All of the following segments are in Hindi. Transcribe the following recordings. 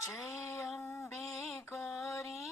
जय अम्बे गौरी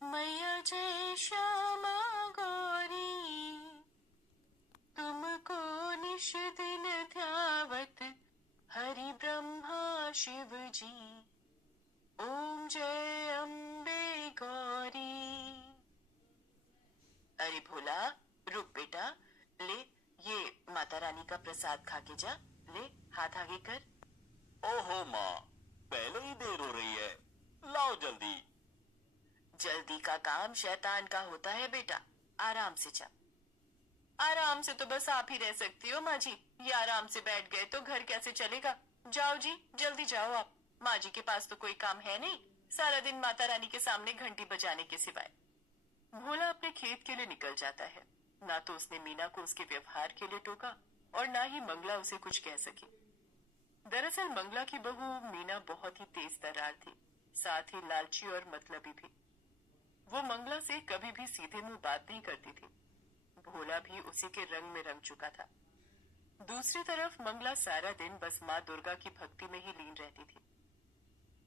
मैया जय श्यामा गौरी, तुमको निश दिन ध्यावत हरि ब्रह्मा शिव जी। ओम जय अम्बे गौरी। अरे भोला रुक बेटा, ले ये माता रानी का प्रसाद खा के जा। ले हाथ आगे कर। ओहो माँ, पहले ही देर हो रही है, लाओ जल्दी। जल्दी का काम शैतान का होता है बेटा, आराम से जा। आराम से तो बस आप ही रह सकती हो माँ जी, ये आराम से बैठ गए तो घर कैसे चलेगा। जाओ जी, जल्दी जाओ आप। माँ जी के पास तो कोई काम है नहीं, सारा दिन माता रानी के सामने घंटी बजाने के सिवाय। भोला अपने खेत के लिए निकल जाता है। ना तो उसने मीना को उसके व्यवहार के लिए टोका और ना ही मंगला उसे कुछ कह सकी। दरअसल मंगला की बहू मीना बहुत ही तेज तर्रार थी, साथ ही लालची और मतलबी भी। वो मंगला से कभी भी सीधे मुंह बात नहीं करती थी। भोला भी उसी के रंग में रंग चुका था। दूसरी तरफ मंगला सारा दिन बस माँ दुर्गा की भक्ति में ही लीन रहती थी।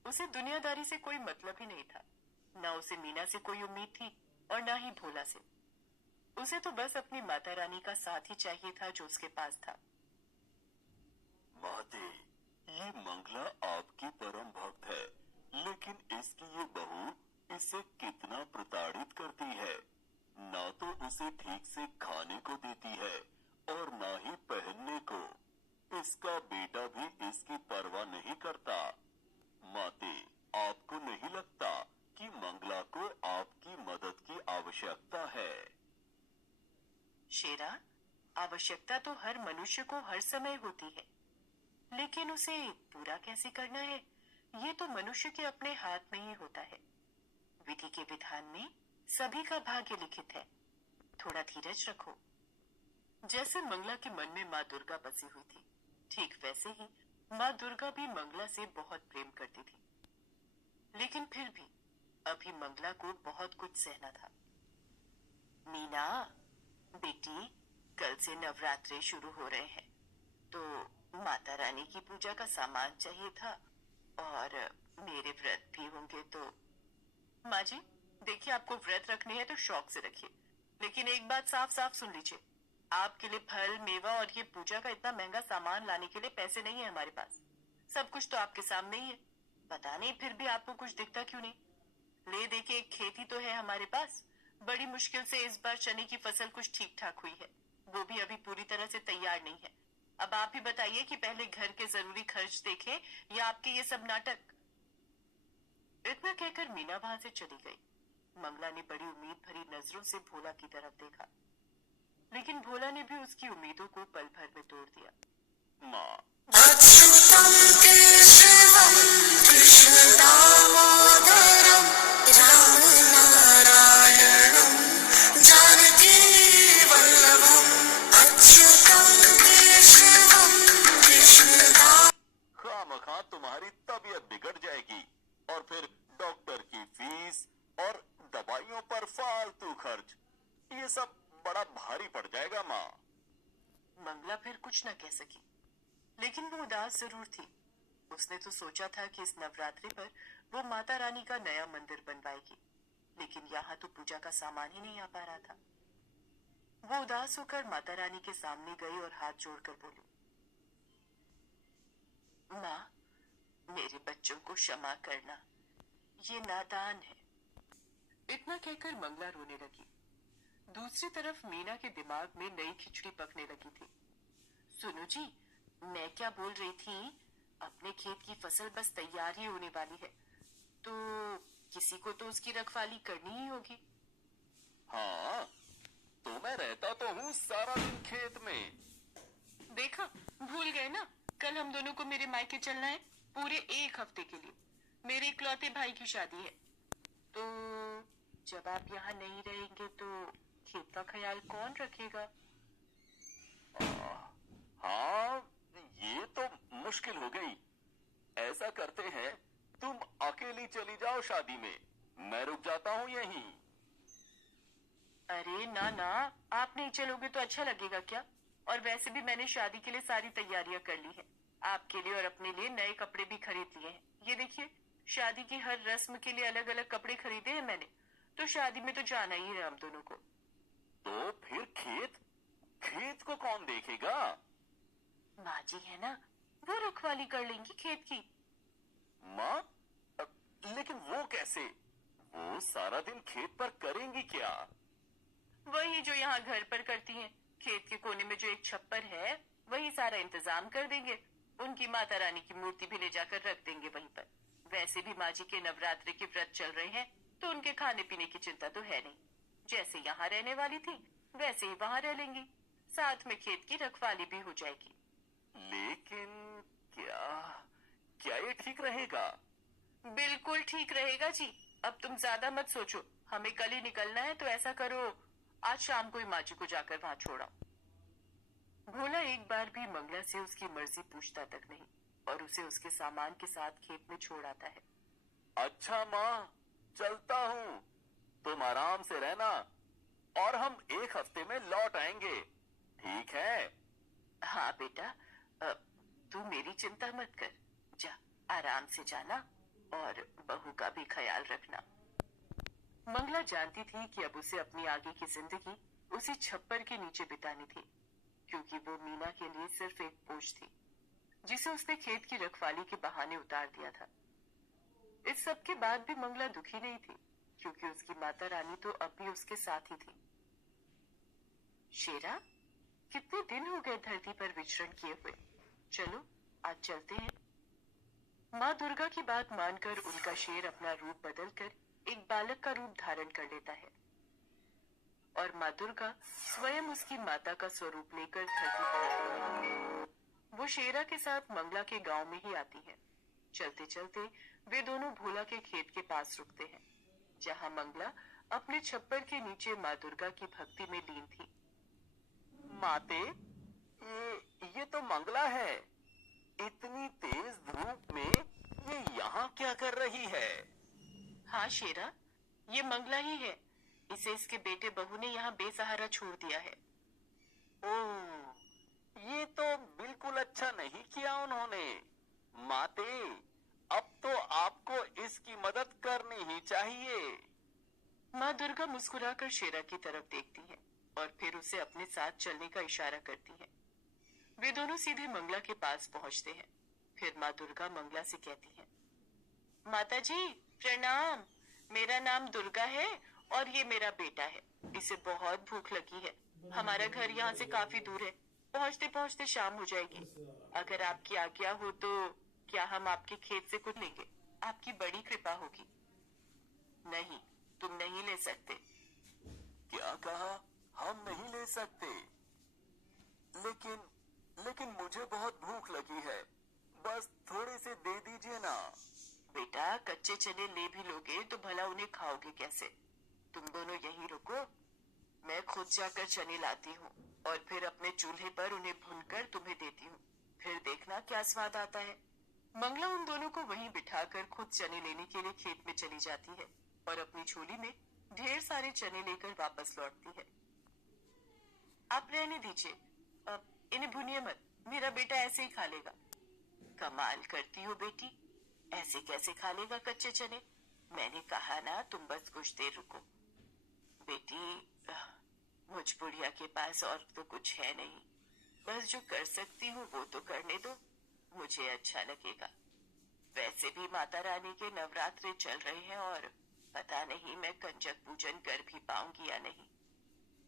उसे दुनियादारी से कोई मतलब ही नहीं था। ना उसे मीना से कोई उम्मीद थी और ना ही भोला से। उसे तो बस अपनी माता रानी का साथ ही चाहिए था जो उसके पास था। माते, ये मंगला आपकी परम भक्त है, लेकिन इसकी ये बहू इसे कितना प्रताड़ित करती है। ना तो उसे ठीक से खाने को देती है और ना ही पहनने को। इसका बेटा भी इसकी परवाह नहीं करता। माते, आपको नहीं लगता कि मंगला को आपकी मदद की आवश्यकता है? शेरा, आवश्यकता तो हर मनुष्य को हर समय होती है, लेकिन उसे पूरा कैसे करना है ये तो मनुष्य के अपने हाथ में ही होता है। विधि के विधान में सभी का भाग्य लिखित है, थोड़ा धीरज रखो। जैसे मंगला के मन में माँ दुर्गा बसी हुई थी, ठीक वैसे ही माँ दुर्गा भी मंगला से बहुत प्रेम करती थी। लेकिन फिर भी अभी मंगला को बहुत कुछ सहना था। मीना बेटी, कल से नवरात्रे शुरू हो रहे हैं, तो माता रानी की पूजा का सामान चाहिए था और मेरे व्रत भी होंगे। तो माँ जी देखिए, आपको व्रत रखने हैं तो शौक से रखिए, लेकिन एक बात साफ साफ सुन लीजिए, आपके लिए फल मेवा और ये पूजा का इतना महंगा सामान लाने के लिए पैसे नहीं है हमारे पास। सब कुछ तो आपके सामने ही है, पता नहीं फिर भी आपको कुछ दिखता क्यों नहीं। ले देखिए, एक खेती तो है हमारे पास, बड़ी मुश्किल से इस बार चने की फसल कुछ ठीक ठाक हुई है, वो भी अभी पूरी तरह से तैयार नहीं है। अब आप ही बताइए कि पहले घर के जरूरी खर्च देखें या आपके ये सब नाटक। इतना कहकर मीना वहां से चली गई। मंगला ने बड़ी उम्मीद भरी नजरों से भोला की तरफ देखा, लेकिन भोला ने भी उसकी उम्मीदों को पल भर में तोड़ दिया। माँ, अच्युतं केशवं कृष्णदामोदरं रामनारायणं जानकीवल्लभम्। अच्युतं केशवं कृष्णदामोदरं। खामखा तुम्हारी तबीयत बिगड़ जाएगी और फिर डॉक्टर की फीस और दवाइयों पर फालतू खर्च, ये सब बड़ा भारी पड़ जाएगा माँ। मंगला फिर कुछ न कह सकी, लेकिन वो उदास जरूर थी। उसने तो सोचा था कि इस नवरात्रि पर वो माता रानी का नया मंदिर बनवाएगी, लेकिन यहाँ तो पूजा का सामान ही नहीं आ पा रहा था। वो उदास होकर माता रानी के सामने गई और हाथ जोड़कर बोली, माँ मेरे बच्चों को क्षमा करना, ये नादान है। इतना कहकर मंगला रोने लगी। दूसरी तरफ मीना के दिमाग में नई खिचड़ी पकने लगी थी। सुनो जी, मैं क्या बोल रही थी, अपने खेत की फसल बस तैयार ही होने वाली है, तो किसी को तो उसकी रखवाली करनी ही होगी। हाँ, तो मैं रहता तो हूँ सारा दिन खेत में। देखा, भूल गए ना, कल हम दोनों को मेरे मायके चलना है पूरे एक हफ्ते के लिए। मेरे इकलौते भाई की शादी है, तो जब आप यहाँ नहीं रहेंगे तो खेत का ख्याल कौन रखेगा? हाँ, ये तो मुश्किल हो गई। ऐसा करते हैं, तुम अकेली चली जाओ शादी में, मैं रुक जाता हूँ यहीं। अरे ना ना, आप नहीं चलोगे तो अच्छा लगेगा क्या? और वैसे भी मैंने शादी के लिए सारी तैयारियां कर ली है। आपके लिए और अपने लिए नए कपड़े भी खरीद लिए हैं, ये देखिए, शादी की हर रस्म के लिए अलग अलग कपड़े खरीदे हैं मैंने, तो शादी में तो जाना ही है हम दोनों को। तो फिर खेत को कौन देखेगा? माँ जी है ना, वो रखवाली कर लेंगी खेत की। माँ? लेकिन वो कैसे? वो सारा दिन खेत पर करेंगी क्या? वही जो यहाँ घर पर करती हैं। खेत के कोने में जो एक छप्पर है, वही सारा इंतजाम कर देंगे। उनकी माता रानी की मूर्ति भी ले जाकर रख देंगे वहीं पर। वैसे भी माँ जी के नवरात्रि के व्रत चल रहे हैं, तो उनके खाने पीने की चिंता तो है नहीं। जैसे यहाँ रहने वाली थी, वैसे ही वहाँ रह लेंगी। साथ में खेत की रखवाली भी हो जाएगी। लेकिन क्या ये ठीक रहेगा? बिल्कुल ठीक रहेगा जी। अब तुम ज्यादा मत सोचो, हमें कल ही निकलना है, तो ऐसा करो आज शाम को ही माँ जी को जाकर वहाँ छोड़ाओ। भोला एक बार भी मंगला से उसकी मर्जी पूछता तक नहीं और उसे उसके सामान के साथ खेत में छोड़ आता है। अच्छा माँ, चलता हूँ। तुम आराम से रहना और हम 1 हफ्ते में लौट आएंगे, ठीक है? हाँ बेटा, तू मेरी चिंता मत कर। जा, आराम से जाना और बहू का भी ख्याल रखना। मंगला जानती थी कि अब उसे अपनी आगे की जिंदगी उसी छप्पर के नीचे बितानी थी, क्योंकि वो मीना के लिए सिर्फ एक बोझ थी, जिसे उसने खेत की रखवाली के बहाने उतार दिया था। इस सब के बाद भी मंगला दुखी नहीं थी, क्योंकि उसकी माता रानी तो अब भी उसके साथ ही थी। शेरा, कितने दिन हो गए धरती पर विचरण किए हुए, चलो आज चलते हैं। माँ दुर्गा की बात मानकर उनका शेर अपना रूप बदलकर एक बालक का रूप धारण कर लेता है और माँ दुर्गा स्वयं उसकी माता का स्वरूप लेकर धरती पर आती है। वो शेरा के साथ मंगला के गांव में ही आती है। चलते चलते वे दोनों भोला के खेत के पास रुकते हैं, जहाँ मंगला अपने छप्पर के नीचे माँ दुर्गा की भक्ति में लीन थी। माते, ये तो मंगला है। इतनी तेज धूप में ये यहाँ क्या कर रही है? हाँ शेरा, ये मंगला ही है। इसे इसके बेटे बहू ने यहाँ बेसहारा छोड़ दिया है। ओह, ये तो बिल्कुल अच्छा नहीं किया उन्होंने। माते, अब तो आपको इसकी मदद करनी ही चाहिए। माँ दुर्गा मुस्कुराकर शेरा की तरफ देखती है और फिर उसे अपने साथ चलने का इशारा करती है। वे दोनों सीधे मंगला के पास पहुंचते हैं। फिर माँ दुर्गा मंगला से कहती है, माता जी प्रणाम, मेरा नाम दुर्गा है और ये मेरा बेटा है। इसे बहुत भूख लगी है। हमारा घर यहाँ से काफी दूर है, पहुँचते पहुँचते शाम हो जाएगी। अगर आपकी आज्ञा हो तो क्या हम आपके खेत से कुछ लेंगे? आपकी बड़ी कृपा होगी। नहीं, तुम नहीं ले सकते। क्या कहा? हम नहीं ले सकते? लेकिन मुझे बहुत भूख लगी है, बस थोड़े से दे दीजिए ना। बेटा, कच्चे चने ले भी लोगे तो भला उन्हें खाओगे कैसे? तुम दोनों यहीं रुको, मैं खुद जाकर चने लाती हूँ और फिर अपने चूल्हे पर उन्हें भूनकर तुम्हें देती हूँ। फिर देखना क्या स्वाद आता है। मंगला उन दोनों को वहीं बिठाकर खुद चने लेने के लिए खेत में चली जाती है और अपनी झोली में ढेर सारे चने लेकर वापस लौटती है। आप रहने दीजिए, अब इन्हें भूनिए मत, मेरा बेटा ऐसे ही खा लेगा। कमाल करती हो बेटी, ऐसे कैसे खा लेगा कच्चे चने? मैंने कहा ना, तुम बस कुछ देर रुको। बेटी, मुझ बुढ़िया के पास और तो कुछ है नहीं, बस जो कर सकती हूँ वो तो करने दो, मुझे अच्छा लगेगा। वैसे भी माता रानी के नवरात्रे चल रहे हैं और पता नहीं मैं कंजक पूजन कर भी पाऊंगी या नहीं।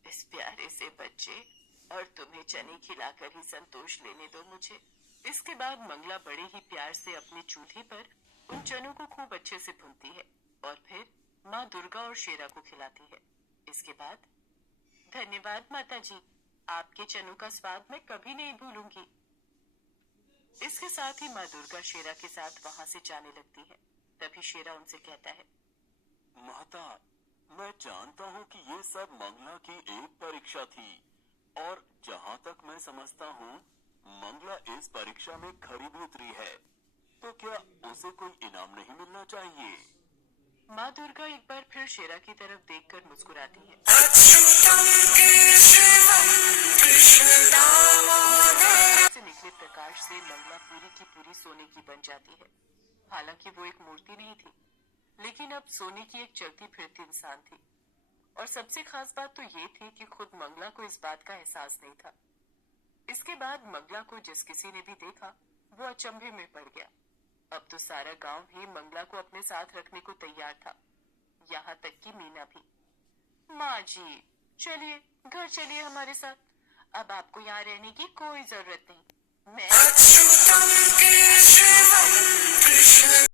इस प्यारे से बच्चे और तुम्हें चने खिलाकर ही संतोष लेने दो मुझे। इसके बाद मंगला बड़े ही प्यार से अपने चूल्हे पर उन चनों को खूब अच्छे से भूनती है और फिर माँ दुर्गा और शेरा को खिलाती है। इसके बाद, धन्यवाद माता जी, आपके चनों का स्वाद मैं कभी नहीं भूलूंगी। इसके साथ ही माँ दुर्गा शेरा के साथ वहाँ से जाने लगती है। तभी शेरा उनसे कहता है, माता, मैं जानता हूँ कि ये सब मंगला की एक परीक्षा थी और जहाँ तक मैं समझता हूँ मंगला इस परीक्षा में खरी भी उतरी है, तो क्या उसे कोई इनाम नहीं मिलना चाहिए? माँ दुर्गा एक बार फिर शेरा की तरफ देखकर मुस्कुराती है। अच्युतं केशवं कृष्णदामोदरं से निकले प्रकाश से मंगला पूरी की पूरी सोने की बन जाती है। हालांकि वो एक मूर्ति नहीं थी, लेकिन अब सोने की एक चलती फिरती इंसान थी। और सबसे खास बात तो ये थी कि खुद मंगला को इस बात का एहसास नहीं था। इसके बाद मंगला को जिस किसी ने भी देखा वो अचंभे में पड़ गया। अब तो सारा गांव ही मंगला को अपने साथ रखने को तैयार था, यहाँ तक कि मीना भी। माँ जी, चलिए घर चलिए हमारे साथ, अब आपको यहाँ रहने की कोई जरूरत नहीं। मैं अच्युतम केशवम कृष्ण